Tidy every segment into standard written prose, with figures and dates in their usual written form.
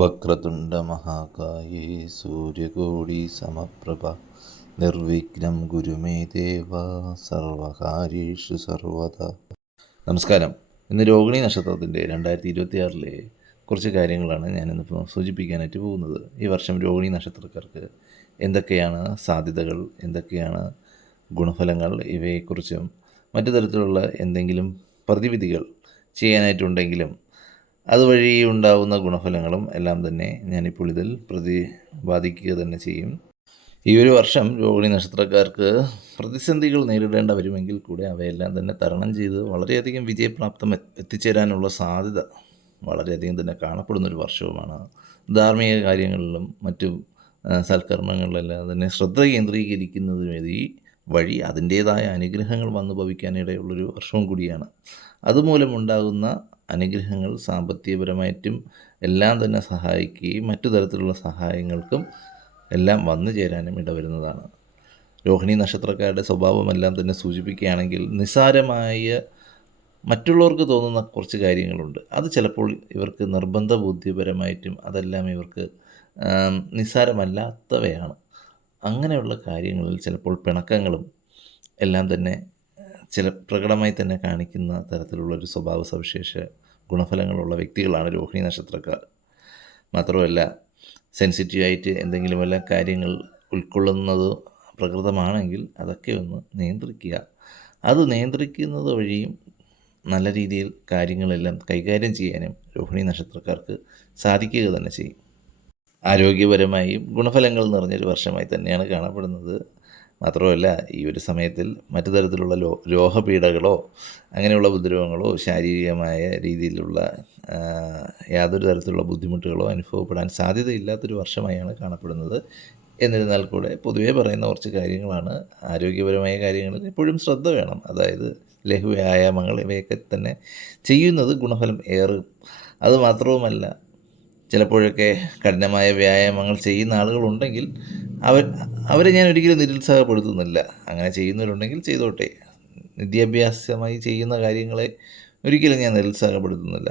വക്രതുണ്ടമഹാകായേ സൂര്യകോടിസമപ്രഭ നിർവിഘ്നം ഗുരുമേ ദേവ സർവകാര്യേഷു സർവദാ. നമസ്കാരം. ഇന്ന് രോഹിണി നക്ഷത്രത്തിൻ്റെ 2026 കുറച്ച് കാര്യങ്ങളാണ് ഞാനിന്നിപ്പോൾ സൂചിപ്പിക്കാനായിട്ട് പോകുന്നത്. ഈ വർഷം രോഹിണി നക്ഷത്രക്കാർക്ക് എന്തൊക്കെയാണ് സാധ്യതകൾ, എന്തൊക്കെയാണ് ഗുണഫലങ്ങൾ, ഇവയെക്കുറിച്ചും മറ്റു തരത്തിലുള്ള എന്തെങ്കിലും പ്രതിവിധികൾ ചെയ്യാനായിട്ടുണ്ടെങ്കിലും അതുവഴി ഉണ്ടാകുന്ന ഗുണഫലങ്ങളും എല്ലാം തന്നെ ഞാനിപ്പോൾ ഇതിൽ പ്രതിപാദിക്കുക തന്നെ ചെയ്യും. ഈ ഒരു വർഷം രോഹിണി നക്ഷത്രക്കാർക്ക് പ്രതിസന്ധികൾ നേരിടേണ്ട വരുമെങ്കിൽ കൂടെ അവയെല്ലാം തന്നെ തരണം ചെയ്ത് വളരെയധികം വിജയപ്രാപ്തം എത്തിച്ചേരാനുള്ള സാധ്യത വളരെയധികം തന്നെ കാണപ്പെടുന്നൊരു വർഷവുമാണ്. ധാർമ്മിക കാര്യങ്ങളിലും മറ്റു സൽക്കർമ്മങ്ങളിലെല്ലാം തന്നെ ശ്രദ്ധ കേന്ദ്രീകരിക്കുന്നത് വഴി അതിൻ്റേതായ അനുഗ്രഹങ്ങൾ വന്നു ഭവിക്കാനിടയുള്ളൊരു വർഷവും കൂടിയാണ്. അതുമൂലമുണ്ടാകുന്ന അനുഗ്രഹങ്ങൾ സാമ്പത്തികപരമായിട്ടും എല്ലാം തന്നെ സഹായിക്കുകയും മറ്റു തരത്തിലുള്ള സഹായങ്ങൾക്കും എല്ലാം വന്നു ചേരാനും ഇടവരുന്നതാണ്. രോഹിണി നക്ഷത്രക്കാരുടെ സ്വഭാവമെല്ലാം തന്നെ സൂചിപ്പിക്കുകയാണെങ്കിൽ നിസ്സാരമായ മറ്റുള്ളവർക്ക് തോന്നുന്ന കുറച്ച് കാര്യങ്ങളുണ്ട്. അത് ചിലപ്പോൾ ഇവർക്ക് നിർബന്ധ ബുദ്ധിപരമായിട്ടും അതെല്ലാം ഇവർക്ക് നിസ്സാരമല്ലാത്തവയാണ്. അങ്ങനെയുള്ള കാര്യങ്ങളിൽ ചിലപ്പോൾ പിണക്കങ്ങളും എല്ലാം തന്നെ ചില പ്രകടമായി തന്നെ കാണിക്കുന്ന തരത്തിലുള്ളൊരു സ്വഭാവ സവിശേഷ ഗുണഫലങ്ങളുള്ള വ്യക്തികളാണ് രോഹിണി നക്ഷത്രക്കാർ. മാത്രമല്ല സെൻസിറ്റീവായിട്ട് എന്തെങ്കിലും വല്ല കാര്യങ്ങൾ ഉൾക്കൊള്ളുന്നത് പ്രകൃതമാണെങ്കിൽ അതൊക്കെ ഒന്ന് നിയന്ത്രിക്കുക. അത് നിയന്ത്രിക്കുന്നത് വഴിയും നല്ല രീതിയിൽ കാര്യങ്ങളെല്ലാം കൈകാര്യം ചെയ്യാനും രോഹിണി നക്ഷത്രക്കാർക്ക് സാധിക്കുക തന്നെ ചെയ്യും. ആരോഗ്യപരമായും ഗുണഫലങ്ങൾ നിറഞ്ഞൊരു വർഷമായി തന്നെയാണ് കാണപ്പെടുന്നത്. മാത്രമല്ല ഈ ഒരു സമയത്തിൽ മറ്റു തരത്തിലുള്ള രോഗപീഠകളോ അങ്ങനെയുള്ള ഉപദ്രവങ്ങളോ ശാരീരികമായ രീതിയിലുള്ള യാതൊരു തരത്തിലുള്ള ബുദ്ധിമുട്ടുകളോ അനുഭവപ്പെടാൻ സാധ്യതയില്ലാത്തൊരു വർഷമായാണ് കാണപ്പെടുന്നത്. എന്നിരുന്നാൽ കൂടെ പൊതുവേ പറയുന്ന കുറച്ച് കാര്യങ്ങളാണ്. ആരോഗ്യപരമായ കാര്യങ്ങളിൽ എപ്പോഴും ശ്രദ്ധ വേണം. അതായത് ലഘു വ്യായാമങ്ങൾ ഇവയൊക്കെ തന്നെ ചെയ്യുന്നത് ഗുണഫലം ഏറും. അതുമാത്രവുമല്ല ചിലപ്പോഴൊക്കെ കഠിനമായ വ്യായാമങ്ങൾ ചെയ്യുന്ന ആളുകളുണ്ടെങ്കിൽ അവരെ ഞാൻ ഒരിക്കലും നിരുത്സാഹപ്പെടുത്തുന്നില്ല. അങ്ങനെ ചെയ്യുന്നവരുണ്ടെങ്കിൽ ചെയ്തോട്ടെ. നിത്യാഭ്യാസമായി ചെയ്യുന്ന കാര്യങ്ങളെ ഒരിക്കലും ഞാൻ നിരുത്സാഹപ്പെടുത്തുന്നില്ല.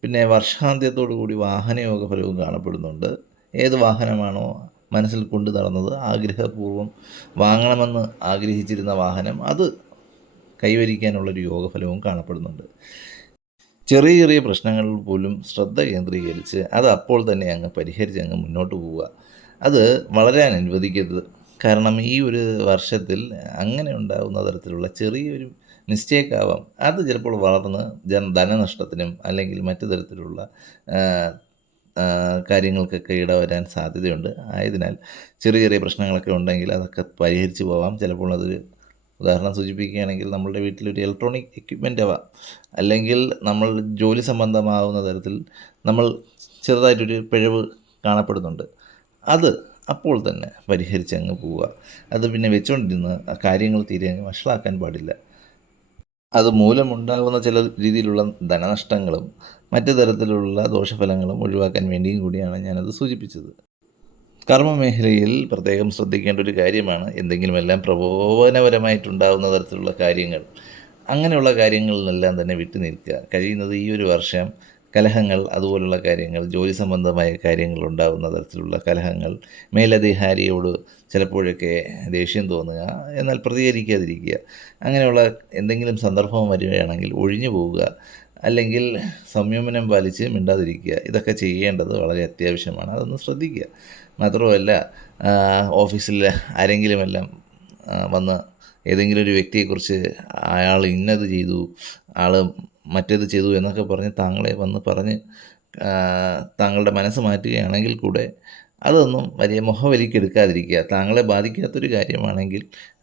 പിന്നെ വർഷാന്ത്യത്തോടു കൂടി വാഹനയോഗ ഫലവും കാണപ്പെടുന്നുണ്ട്. ഏത് വാഹനമാണോ മനസ്സിൽ കൊണ്ടു നടന്നത്, ആഗ്രഹപൂർവ്വം വാങ്ങണമെന്ന് ആഗ്രഹിച്ചിരുന്ന വാഹനം, അത് കൈവരിക്കാനുള്ളൊരു യോഗഫലവും കാണപ്പെടുന്നുണ്ട്. ചെറിയ ചെറിയ പ്രശ്നങ്ങളിൽ പോലും ശ്രദ്ധ കേന്ദ്രീകരിച്ച് അത് അപ്പോൾ തന്നെ അങ്ങ് പരിഹരിച്ച് അങ്ങ് മുന്നോട്ട് പോവുക. അത് വളരാൻ അനുവദിക്കരുത്. കാരണം ഈ ഒരു വർഷത്തിൽ അങ്ങനെ ഉണ്ടാകുന്ന തരത്തിലുള്ള ചെറിയൊരു മിസ്റ്റേക്ക് ആവാം. അത് ചിലപ്പോൾ വളർന്ന് ധനനഷ്ടത്തിനും അല്ലെങ്കിൽ മറ്റു തരത്തിലുള്ള കാര്യങ്ങൾക്കൊക്കെ ഇടവരാൻ സാധ്യതയുണ്ട്. ആയതിനാൽ ചെറിയ ചെറിയ പ്രശ്നങ്ങളൊക്കെ ഉണ്ടെങ്കിൽ അതൊക്കെ പരിഹരിച്ച് പോവാം. ചിലപ്പോൾ അതൊരു ഉദാഹരണം സൂചിപ്പിക്കുകയാണെങ്കിൽ നമ്മളുടെ വീട്ടിലൊരു ഇലക്ട്രോണിക് എക്യുപ്മെൻ്റ് ആവാം, അല്ലെങ്കിൽ നമ്മൾ ജോലി സംബന്ധമാവുന്ന തരത്തിൽ നമ്മൾ ചെറുതായിട്ടൊരു പിഴവ് കാണപ്പെടുന്നുണ്ട്. അത് അപ്പോൾ തന്നെ പരിഹരിച്ച് അങ്ങ് പോവുക. അത് പിന്നെ വെച്ചുകൊണ്ടിരുന്ന് ആ കാര്യങ്ങൾ തീരെ അങ്ങ് വഷളാക്കാൻ പാടില്ല. അത് മൂലമുണ്ടാകുന്ന ചില രീതിയിലുള്ള ധനനഷ്ടങ്ങളും മറ്റു തരത്തിലുള്ള ദോഷഫലങ്ങളും ഒഴിവാക്കാൻ വേണ്ടിയും കൂടിയാണ് ഞാനത് സൂചിപ്പിച്ചത്. കർമ്മമേഖലയിൽ പ്രത്യേകം ശ്രദ്ധിക്കേണ്ട ഒരു കാര്യമാണ് എന്തെങ്കിലുമെല്ലാം പ്രകോപനപരമായിട്ടുണ്ടാകുന്ന തരത്തിലുള്ള കാര്യങ്ങൾ. അങ്ങനെയുള്ള കാര്യങ്ങളിലെല്ലാം തന്നെ വിട്ടു നിൽക്കുക. കഴിയുന്നത് ഈ ഒരു വർഷം കലഹങ്ങൾ, അതുപോലുള്ള കാര്യങ്ങൾ, ജോലി സംബന്ധമായ കാര്യങ്ങൾ ഉണ്ടാകുന്ന തരത്തിലുള്ള കലഹങ്ങൾ, മേലധികാരിയോട് ചിലപ്പോഴൊക്കെ ദേഷ്യം തോന്നുക, എന്നാൽ പ്രതികരിക്കാതിരിക്കുക. അങ്ങനെയുള്ള എന്തെങ്കിലും സന്ദർഭം വരികയാണെങ്കിൽ ഒഴിഞ്ഞു പോവുക, അല്ലെങ്കിൽ സംയമനം പാലിച്ച് മിണ്ടാതിരിക്കുക. ഇതൊക്കെ ചെയ്യേണ്ടത് വളരെ അത്യാവശ്യമാണ്. അതൊന്ന് ശ്രദ്ധിക്കുക. മാത്രമല്ല ഓഫീസിൽ ആരെങ്കിലുമെല്ലാം വന്ന് ഏതെങ്കിലും ഒരു വ്യക്തിയെക്കുറിച്ച് അയാൾ ഇന്നത് ചെയ്തു, ആൾ മറ്റേത് ചെയ്തു എന്നൊക്കെ പറഞ്ഞ് താങ്കളെ വന്ന് പറഞ്ഞ് താങ്കളുടെ മനസ്സ് മാറ്റുകയാണെങ്കിൽ കൂടെ അതൊന്നും വലിയ മുഖവലിക്കെടുക്കാതിരിക്കുക. താങ്കളെ ബാധിക്കാത്തൊരു കാര്യമാണെങ്കിൽ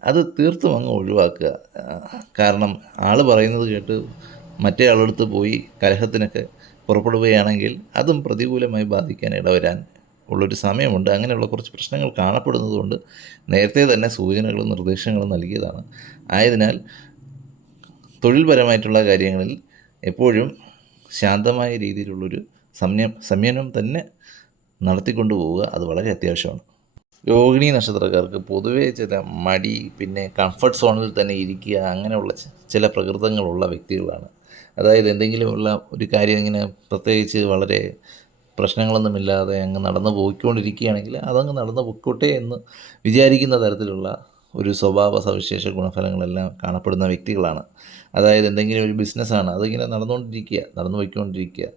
അത് തീർത്തും അങ്ങ് ഒഴിവാക്കുക. കാരണം ആൾ പറയുന്നത് കേട്ട് മറ്റേ ആളടുത്ത് പോയി കലഹത്തിനൊക്കെ പുറപ്പെടുകയാണെങ്കിൽ അതും പ്രതികൂലമായി ബാധിക്കാൻ ഇടവരാൻ ഉള്ളൊരു സമയമുണ്ട്. അങ്ങനെയുള്ള കുറച്ച് പ്രശ്നങ്ങൾ കാണപ്പെടുന്നതുകൊണ്ട് നേരത്തെ തന്നെ സൂചനകളും നിർദ്ദേശങ്ങളും നൽകിയതാണ്. ആയതിനാൽ തൊഴിൽപരമായിട്ടുള്ള കാര്യങ്ങളിൽ എപ്പോഴും ശാന്തമായ രീതിയിലുള്ളൊരു സംയമനം തന്നെ നടത്തിക്കൊണ്ടു പോവുക. അത് വളരെ അത്യാവശ്യമാണ്. രോഹിണി നക്ഷത്രക്കാർക്ക് പൊതുവേ ചില മടി, പിന്നെ കംഫർട്ട് സോണിൽ തന്നെ ഇരിക്കുക, അങ്ങനെയുള്ള ചില പ്രകൃതങ്ങളുള്ള വ്യക്തികളാണ്. അതായത് എന്തെങ്കിലുമുള്ള ഒരു കാര്യം ഇങ്ങനെ പ്രത്യേകിച്ച് വളരെ പ്രശ്നങ്ങളൊന്നുമില്ലാതെ അങ്ങ് നടന്നു പോയിക്കൊണ്ടിരിക്കുകയാണെങ്കിൽ അതങ്ങ് നടന്നു പൊയ്ക്കോട്ടെ എന്ന് വിചാരിക്കുന്ന തരത്തിലുള്ള ഒരു സ്വഭാവ സവിശേഷ ഗുണഫലങ്ങളെല്ലാം കാണപ്പെടുന്ന വ്യക്തികളാണ്. അതായത് എന്തെങ്കിലും ഒരു ബിസിനസ്സാണ്, അതിങ്ങനെ നടന്നു പോയിക്കൊണ്ടിരിക്കുക.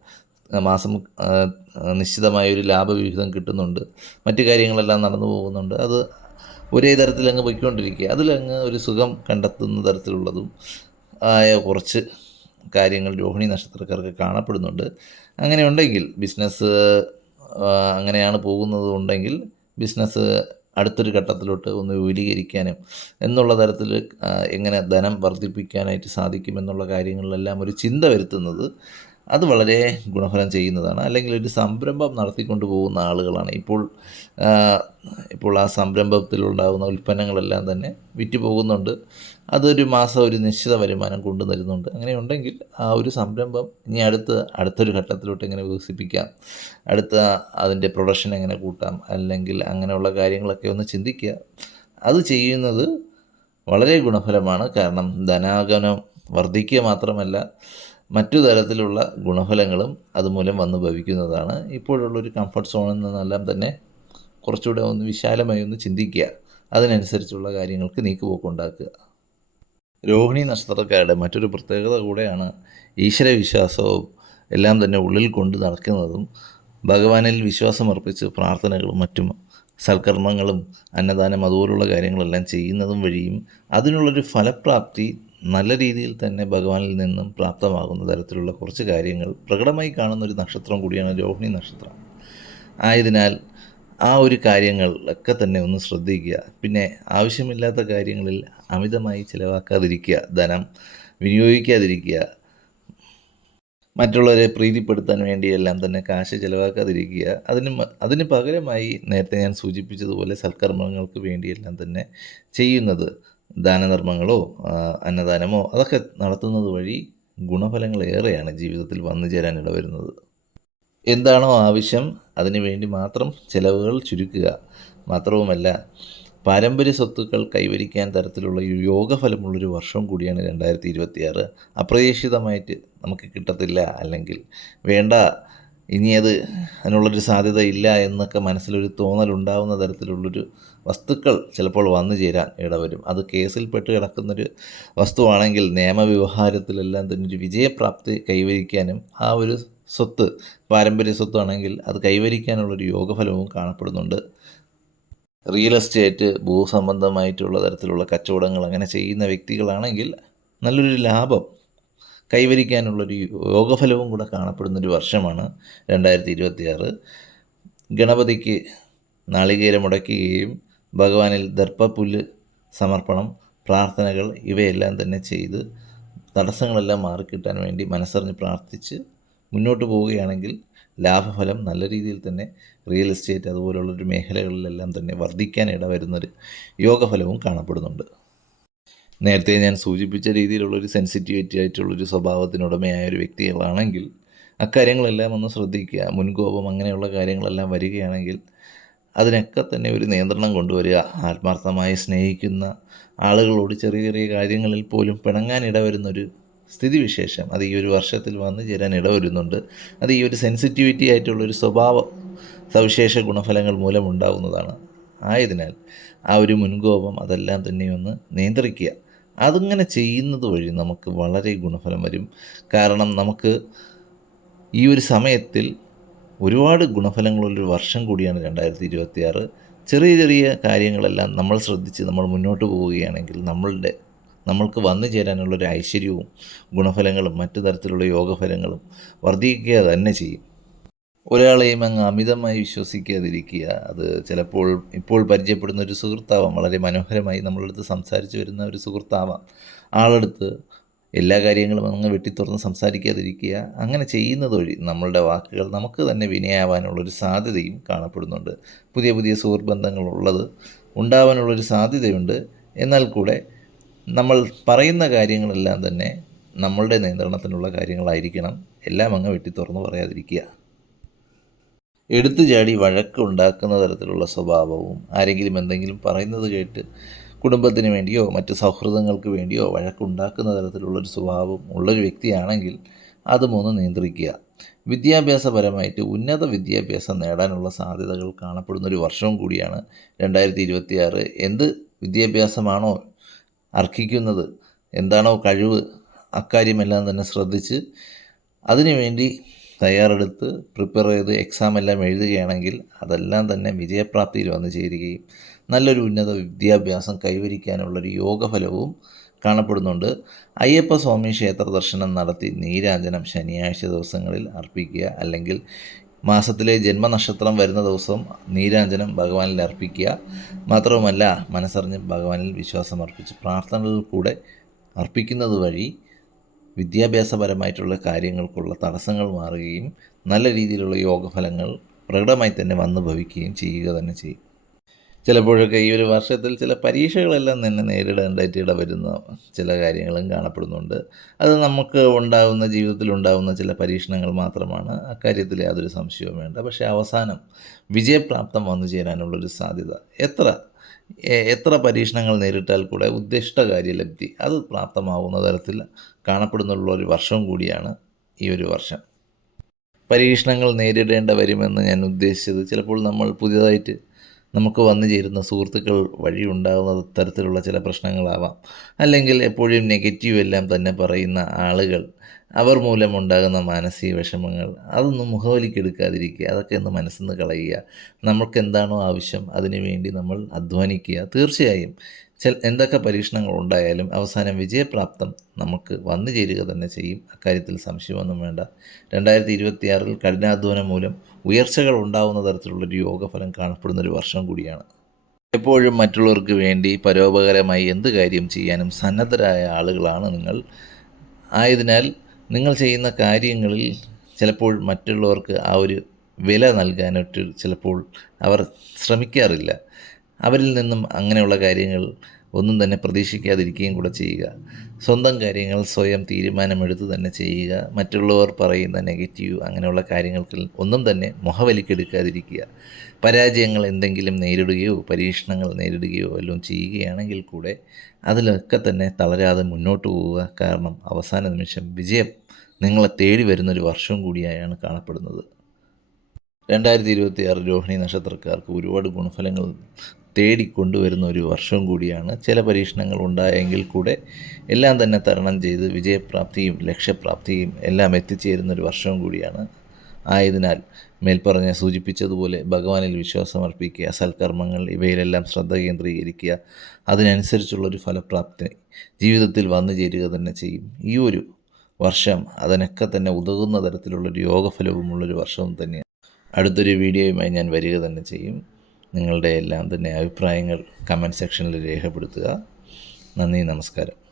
മാസം നിശ്ചിതമായ ഒരു ലാഭവിഹിതം കിട്ടുന്നുണ്ട്, മറ്റു കാര്യങ്ങളെല്ലാം നടന്നു പോകുന്നുണ്ട്. അത് ഒരേ തരത്തിലങ്ങ് പോയിക്കൊണ്ടിരിക്കുക. അതിലങ്ങ് ഒരു സുഖം കണ്ടെത്തുന്ന തരത്തിലുള്ളതും ആയ കുറച്ച് കാര്യങ്ങൾ രോഹിണി നക്ഷത്രക്കാർക്ക് കാണപ്പെടുന്നുണ്ട്. അങ്ങനെയുണ്ടെങ്കിൽ ബിസിനസ് അങ്ങനെയാണ് പോകുന്നത് ഉണ്ടെങ്കിൽ ബിസിനസ് അടുത്തൊരു ഘട്ടത്തിലോട്ട് ഒന്ന് വിപുലീകരിക്കാനും എന്നുള്ള തരത്തിൽ എങ്ങനെ ധനം വർദ്ധിപ്പിക്കാനായിട്ട് സാധിക്കുമെന്നുള്ള കാര്യങ്ങളിലെല്ലാം ഒരു ചിന്ത വരുത്തുന്നത് അത് വളരെ ഗുണഫലം ചെയ്യുന്നതാണ്. അല്ലെങ്കിൽ ഒരു സംരംഭം നടത്തിക്കൊണ്ട് പോകുന്ന ആളുകളാണ് ഇപ്പോൾ ആ സംരംഭത്തിലുണ്ടാകുന്ന ഉൽപ്പന്നങ്ങളെല്ലാം തന്നെ വിറ്റ് പോകുന്നുണ്ട്. അതൊരു മാസം ഒരു നിശ്ചിത വരുമാനം കൊണ്ടുവരുന്നുണ്ട്. അങ്ങനെയുണ്ടെങ്കിൽ ആ ഒരു സംരംഭം ഇനി അടുത്തൊരു ഘട്ടത്തിലോട്ട് എങ്ങനെ വികസിപ്പിക്കാം, അതിൻ്റെ പ്രൊഡക്ഷൻ എങ്ങനെ കൂട്ടാം, അല്ലെങ്കിൽ അങ്ങനെയുള്ള കാര്യങ്ങളൊക്കെ ഒന്ന് ചിന്തിക്കുക. അത് ചെയ്യുന്നത് വളരെ ഗുണഫലമാണ്. കാരണം ധനാഗമനം വർദ്ധിക്കുക മാത്രമല്ല മറ്റു തരത്തിലുള്ള ഗുണഫലങ്ങളും അതുമൂലം വന്നു ഭവിക്കുന്നതാണ്. ഇപ്പോഴുള്ളൊരു കംഫർട്ട് സോണിൽ നിന്നെല്ലാം തന്നെ കുറച്ചുകൂടെ ഒന്ന് വിശാലമായി ഒന്ന് ചിന്തിക്കുക. അതിനനുസരിച്ചുള്ള കാര്യങ്ങൾക്ക് നീക്കുപോക്കുണ്ടാക്കുക. രോഹിണി നക്ഷത്രക്കാരുടെ മറ്റൊരു പ്രത്യേകത കൂടെയാണ് ഈശ്വരവിശ്വാസവും എല്ലാം തന്നെ ഉള്ളിൽ കൊണ്ട് നടക്കുന്നതും ഭഗവാനിൽ വിശ്വാസമർപ്പിച്ച് പ്രാർത്ഥനകളും മറ്റും സൽക്കർമ്മങ്ങളും അന്നദാനം അതുപോലുള്ള കാര്യങ്ങളെല്ലാം ചെയ്യുന്നതും വഴിയും അതിനുള്ളൊരു ഫലപ്രാപ്തി നല്ല രീതിയിൽ തന്നെ ഭഗവാനിൽ നിന്നും പ്രാപ്തമാകുന്ന തരത്തിലുള്ള കുറച്ച് കാര്യങ്ങൾ പ്രകടമായി കാണുന്നൊരു നക്ഷത്രം കൂടിയാണ് രോഹിണി നക്ഷത്രം. ആയതിനാൽ ആ ഒരു കാര്യങ്ങളൊക്കെ തന്നെ ഒന്ന് ശ്രദ്ധിക്കുക. പിന്നെ ആവശ്യമില്ലാത്ത കാര്യങ്ങളിൽ അമിതമായി ചിലവാക്കാതിരിക്കുക, ധനം വിനിയോഗിക്കാതിരിക്കുക, മറ്റുള്ളവരെ പ്രീതിപ്പെടുത്താൻ വേണ്ടിയെല്ലാം തന്നെ കാശ് ചിലവാക്കാതിരിക്കുക. അതിന് പകരമായി നേരത്തെ ഞാൻ സൂചിപ്പിച്ചതുപോലെ സൽക്കർമ്മങ്ങൾക്ക് വേണ്ടിയെല്ലാം തന്നെ ചെയ്യുന്നത്, ദാനധർമ്മങ്ങളോ അന്നദാനമോ അതൊക്കെ നടത്തുന്നത് വഴി ഗുണഫലങ്ങൾ ഏറെയാണ് ജീവിതത്തിൽ വന്നു ചേരാൻ ഇടവരുന്നത്. എന്താണോ ആവശ്യം അതിനു വേണ്ടി മാത്രം ചിലവുകൾ ചുരുക്കുക. മാത്രവുമല്ല പാരമ്പര്യ സ്വത്തുക്കൾ കൈവരിക്കാൻ തരത്തിലുള്ള യോഗഫലമുള്ളൊരു വർഷം കൂടിയാണ് 2026. അപ്രതീക്ഷിതമായിട്ട് നമുക്ക് കിട്ടത്തില്ല, അല്ലെങ്കിൽ വേണ്ട ഇനി അതിനുള്ളൊരു സാധ്യത ഇല്ല എന്നൊക്കെ മനസ്സിലൊരു തോന്നലുണ്ടാവുന്ന തരത്തിലുള്ളൊരു വസ്തുക്കൾ ചിലപ്പോൾ വന്നു ചേരാൻ ഇടവരും. അത് കേസിൽപ്പെട്ട് കിടക്കുന്നൊരു വസ്തുവാണെങ്കിൽ നിയമവ്യവഹാരത്തിലെല്ലാം തന്നെ ഒരു വിജയപ്രാപ്തി കൈവരിക്കാനും ആ ഒരു സ്വത്ത് പാരമ്പര്യ സ്വത്താണെങ്കിൽ അത് കൈവരിക്കാനുള്ളൊരു യോഗഫലവും കാണപ്പെടുന്നുണ്ട്. റിയൽ എസ്റ്റേറ്റ്, ഭൂസംബന്ധമായിട്ടുള്ള തരത്തിലുള്ള കച്ചവടങ്ങൾ അങ്ങനെ ചെയ്യുന്ന വ്യക്തികളാണെങ്കിൽ നല്ലൊരു ലാഭം കൈവരിക്കാനുള്ളൊരു യോഗഫലവും കൂടെ കാണപ്പെടുന്നൊരു വർഷമാണ് 2026. ഗണപതിക്ക് നാളികേരം മുടക്കുകയും ഭഗവാനിൽ ദർപ്പപ്പുല്ല് സമർപ്പണം, പ്രാർത്ഥനകൾ ഇവയെല്ലാം തന്നെ ചെയ്ത് തടസ്സങ്ങളെല്ലാം മാറിക്കിട്ടാൻ വേണ്ടി മനസ്സറിഞ്ഞ് പ്രാർത്ഥിച്ച് മുന്നോട്ട് പോവുകയാണെങ്കിൽ ലാഭഫലം നല്ല രീതിയിൽ തന്നെ റിയൽ എസ്റ്റേറ്റ് അതുപോലുള്ളൊരു മേഖലകളിലെല്ലാം തന്നെ വർദ്ധിക്കാൻ ഇടവരുന്നൊരു യോഗഫലവും കാണപ്പെടുന്നുണ്ട്. നേരത്തെ ഞാൻ സൂചിപ്പിച്ച രീതിയിലുള്ളൊരു സെൻസിറ്റിവിറ്റി ആയിട്ടുള്ളൊരു സ്വഭാവത്തിനുടമയായ ഒരു വ്യക്തികളാണെങ്കിൽ അക്കാര്യങ്ങളെല്ലാം ഒന്ന് ശ്രദ്ധിക്കുക. മുൻകോപം അങ്ങനെയുള്ള കാര്യങ്ങളെല്ലാം വരികയാണെങ്കിൽ അതിനൊക്കെ തന്നെ ഒരു നിയന്ത്രണം കൊണ്ടുവരിക. ആത്മാർത്ഥമായി സ്നേഹിക്കുന്ന ആളുകളോട് ചെറിയ ചെറിയ കാര്യങ്ങളിൽ പോലും പിണങ്ങാൻ ഇടവരുന്നൊരു സ്ഥിതിവിശേഷം അത് ഈ ഒരു വർഷത്തിൽ വന്നു ചേരാൻ ഇടവരുന്നുണ്ട്. അത് ഈ ഒരു സെൻസിറ്റിവിറ്റി ആയിട്ടുള്ളൊരു സ്വഭാവ സവിശേഷ ഗുണഫലങ്ങൾ മൂലമുണ്ടാകുന്നതാണ്. ആയതിനാൽ ആ ഒരു മുൻകോപം അതെല്ലാം തന്നെ ഒന്ന് നിയന്ത്രിക്കുക. അതിങ്ങനെ ചെയ്യുന്നത് വഴി നമുക്ക് വളരെ ഗുണഫലം വരും. കാരണം നമുക്ക് ഈ ഒരു സമയത്തിൽ ഒരുപാട് ഗുണഫലങ്ങളുള്ളൊരു വർഷം കൂടിയാണ് 2026. ചെറിയ ചെറിയ കാര്യങ്ങളെല്ലാം നമ്മൾ ശ്രദ്ധിച്ച് നമ്മൾ മുന്നോട്ട് പോവുകയാണെങ്കിൽ നമ്മൾക്ക് വന്നു ചേരാനുള്ളൊരു ഐശ്വര്യവും ഗുണഫലങ്ങളും മറ്റു തരത്തിലുള്ള യോഗഫലങ്ങളും വർദ്ധിക്കുക തന്നെ ചെയ്യും. ഒരാളെയും അങ്ങ് അമിതമായി വിശ്വസിക്കാതിരിക്കുക. അത് ചിലപ്പോൾ ഇപ്പോൾ പരിചയപ്പെടുന്ന ഒരു സുഹൃത്താവാം, വളരെ മനോഹരമായി നമ്മളടുത്ത് സംസാരിച്ച് വരുന്ന ഒരു സുഹൃത്താവാം. ആളടുത്ത് എല്ലാ കാര്യങ്ങളും അങ്ങ് വെട്ടിത്തുറന്ന് സംസാരിക്കാതിരിക്കുക. അങ്ങനെ ചെയ്യുന്നത് വഴി നമ്മളുടെ വാക്കുകൾ നമുക്ക് തന്നെ വിനയാവാനുള്ളൊരു സാധ്യതയും കാണപ്പെടുന്നുണ്ട്. പുതിയ പുതിയ സുഹൃത്ത് ബന്ധങ്ങളുള്ളത് ഉണ്ടാവാനുള്ളൊരു സാധ്യതയുണ്ട്. എന്നാൽ കൂടെ നമ്മൾ പറയുന്ന കാര്യങ്ങളെല്ലാം തന്നെ നമ്മളുടെ നിയന്ത്രണത്തിനുള്ള കാര്യങ്ങളായിരിക്കണം. എല്ലാം അങ്ങ് വെട്ടിത്തുറന്ന് പറയാതിരിക്കുക. എടുത്തു ചാടി വഴക്ക് ഉണ്ടാക്കുന്ന തരത്തിലുള്ള സ്വഭാവവും ആരെങ്കിലും എന്തെങ്കിലും പറയുന്നത് കേട്ട് കുടുംബത്തിന് വേണ്ടിയോ മറ്റ് സൗഹൃദങ്ങൾക്ക് വേണ്ടിയോ വഴക്കുണ്ടാക്കുന്ന തരത്തിലുള്ളൊരു സ്വഭാവം ഉള്ളൊരു വ്യക്തിയാണെങ്കിൽ അതുമൊന്ന് നിയന്ത്രിക്കുക. വിദ്യാഭ്യാസപരമായിട്ട് ഉന്നത വിദ്യാഭ്യാസം നേടാനുള്ള സാധ്യതകൾ കാണപ്പെടുന്നൊരു വർഷവും കൂടിയാണ് 2026. എന്ത് വിദ്യാഭ്യാസമാണോ അർഹിക്കുന്നത്, എന്താണോ കഴിവ്, അക്കാര്യമെല്ലാം തന്നെ ശ്രദ്ധിച്ച് അതിനുവേണ്ടി തയ്യാറെടുത്ത് പ്രിപ്പയർ ചെയ്ത് എക്സാം എല്ലാം എഴുതുകയാണെങ്കിൽ അതെല്ലാം തന്നെ വിജയപ്രാപ്തിയിൽ വന്നു ചേരുകയും നല്ലൊരു ഉന്നത വിദ്യാഭ്യാസം കൈവരിക്കാനുള്ളൊരു യോഗഫലവും കാണപ്പെടുന്നുണ്ട്. അയ്യപ്പസ്വാമി ക്ഷേത്ര ദർശനം നടത്തി നീരാഞ്ജനം ശനിയാഴ്ച ദിവസങ്ങളിൽ അർപ്പിക്കുക, അല്ലെങ്കിൽ മാസത്തിലെ ജന്മനക്ഷത്രം വരുന്ന ദിവസം നീരാഞ്ജനം ഭഗവാനിൽ അർപ്പിക്കുക. മാത്രവുമല്ല, മനസ്സറിഞ്ഞ് ഭഗവാനിൽ വിശ്വാസം അർപ്പിച്ച് പ്രാർത്ഥനകളിൽ കൂടെ അർപ്പിക്കുന്നത് വഴി വിദ്യാഭ്യാസപരമായിട്ടുള്ള കാര്യങ്ങൾക്കുള്ള തടസ്സങ്ങൾ മാറുകയും നല്ല രീതിയിലുള്ള യോഗഫലങ്ങൾ പ്രകടമായി തന്നെ വന്നു ഭവിക്കുകയും ചെയ്യുക തന്നെ ചെയ്യും. ചിലപ്പോഴൊക്കെ ഈ ഒരു വർഷത്തിൽ ചില പരീക്ഷകളെല്ലാം തന്നെ നേരിടേണ്ടതായിട്ട് ഇടവരുന്ന ചില കാര്യങ്ങളും കാണപ്പെടുന്നുണ്ട്. അത് നമുക്ക് ജീവിതത്തിലുണ്ടാകുന്ന ചില പരീക്ഷണങ്ങൾ മാത്രമാണ്, അക്കാര്യത്തിൽ യാതൊരു സംശയവും വേണ്ട. പക്ഷേ അവസാനം വിജയപ്രാപ്തം വന്നു ചേരാനുള്ളൊരു സാധ്യത, എത്ര പരീക്ഷണങ്ങൾ നേരിട്ടാൽ കൂടെ ഉദ്ദിഷ്ട കാര്യലബ്ധി അത് പ്രാപ്തമാവുന്ന തരത്തിൽ കാണപ്പെടുന്നുള്ള ഒരു വർഷവും കൂടിയാണ് ഈ ഒരു വർഷം. പരീക്ഷണങ്ങൾ നേരിടേണ്ട വരുമെന്ന് ഞാൻ ഉദ്ദേശിച്ചത്, ചിലപ്പോൾ നമ്മൾ പുതിയതായിട്ട് നമുക്ക് വന്നു ചേരുന്ന സുഹൃത്തുക്കൾ വഴി ഉണ്ടാകുന്ന തരത്തിലുള്ള ചില പ്രശ്നങ്ങളാവാം, അല്ലെങ്കിൽ എപ്പോഴും നെഗറ്റീവ് എല്ലാം തന്നെ പറയുന്ന ആളുകൾ, അവർ മൂലമുണ്ടാകുന്ന മാനസിക വിഷമങ്ങൾ, അതൊന്നും മുഖവലിക്കെടുക്കാതിരിക്കുക, അതൊക്കെ ഒന്ന് മനസ്സിൽ നിന്ന് കളയുക. നമുക്ക് എന്താണോ ആവശ്യം അതിനു വേണ്ടി നമ്മൾ അധ്വാനിക്കുക. തീർച്ചയായും എന്തൊക്കെ പരീക്ഷണങ്ങൾ ഉണ്ടായാലും അവസാനം വിജയപ്രാപ്തം നമുക്ക് വന്നു ചേരുക തന്നെ ചെയ്യും. അക്കാര്യത്തിൽ സംശയമൊന്നും വേണ്ട. 2026 കഠിനാധ്വാനം മൂലം ഉയർച്ചകൾ ഉണ്ടാകുന്ന തരത്തിലുള്ളൊരു യോഗഫലം കാണപ്പെടുന്നൊരു വർഷം കൂടിയാണ്. എപ്പോഴും മറ്റുള്ളവർക്ക് വേണ്ടി പരോപകാരമായി എന്ത് കാര്യം ചെയ്യാനും സന്നദ്ധരായ ആളുകളാണ് നിങ്ങൾ. ആയതിനാൽ നിങ്ങൾ ചെയ്യുന്ന കാര്യങ്ങളിൽ ചിലപ്പോൾ മറ്റുള്ളവർക്ക് ആ ഒരു വില നൽകാനായിട്ട് ചിലപ്പോൾ അവർ ശ്രമിക്കാറില്ല. അവരിൽ നിന്നും അങ്ങനെയുള്ള കാര്യങ്ങൾ ഒന്നും തന്നെ പ്രതീക്ഷിക്കാതിരിക്കുകയും കൂടെ ചെയ്യുക. സ്വന്തം കാര്യങ്ങൾ സ്വയം തീരുമാനമെടുത്ത് തന്നെ ചെയ്യുക. മറ്റുള്ളവർ പറയുന്ന നെഗറ്റീവ് അങ്ങനെയുള്ള കാര്യങ്ങൾക്ക് ഒന്നും തന്നെ മുഖവലിക്കെടുക്കാതിരിക്കുക. പരാജയങ്ങൾ എന്തെങ്കിലും നേരിടുകയോ പരീക്ഷണങ്ങൾ നേരിടുകയോ വല്ലതും ചെയ്യുകയാണെങ്കിൽ കൂടെ അതിലൊക്കെ തന്നെ തളരാതെ മുന്നോട്ട് പോവുക. കാരണം അവസാന നിമിഷം വിജയം നിങ്ങളെ തേടി വരുന്നൊരു വർഷവും കൂടിയായാണ് കാണപ്പെടുന്നത്. 2026 രോഹിണി നക്ഷത്രക്കാർക്ക് ഒരുപാട് ഗുണഫലങ്ങൾ തേടിക്കൊണ്ടുവരുന്ന ഒരു വർഷവും കൂടിയാണ്. ചില പരീക്ഷണങ്ങൾ ഉണ്ടായെങ്കിൽ കൂടെ എല്ലാം തന്നെ തരണം ചെയ്ത് വിജയപ്രാപ്തിയും ലക്ഷ്യപ്രാപ്തിയും എല്ലാം എത്തിച്ചേരുന്നൊരു വർഷവും കൂടിയാണ്. ആയതിനാൽ മേൽപ്പറഞ്ഞ സൂചിപ്പിച്ചതുപോലെ ഭഗവാനിൽ വിശ്വാസമർപ്പിക്കുക, സൽക്കർമ്മങ്ങൾ ഇവയിലെല്ലാം ശ്രദ്ധ കേന്ദ്രീകരിക്കുക. അതിനനുസരിച്ചുള്ളൊരു ഫലപ്രാപ്തി ജീവിതത്തിൽ വന്നു ചേരുക തന്നെ ചെയ്യും. ഈ ഒരു വർഷം അതിനൊക്കെ തന്നെ ഉതകുന്ന തരത്തിലുള്ളൊരു യോഗഫലവുമുള്ളൊരു വർഷവും തന്നെയാണ്. അടുത്തൊരു വീഡിയോയുമായി ഞാൻ വരിക തന്നെ ചെയ്യും. നിങ്ങളുടെ എല്ലാം തന്നെ അഭിപ്രായങ്ങൾ കമൻറ്റ് സെക്ഷനിൽ രേഖപ്പെടുത്തുക. നന്ദി, നമസ്കാരം.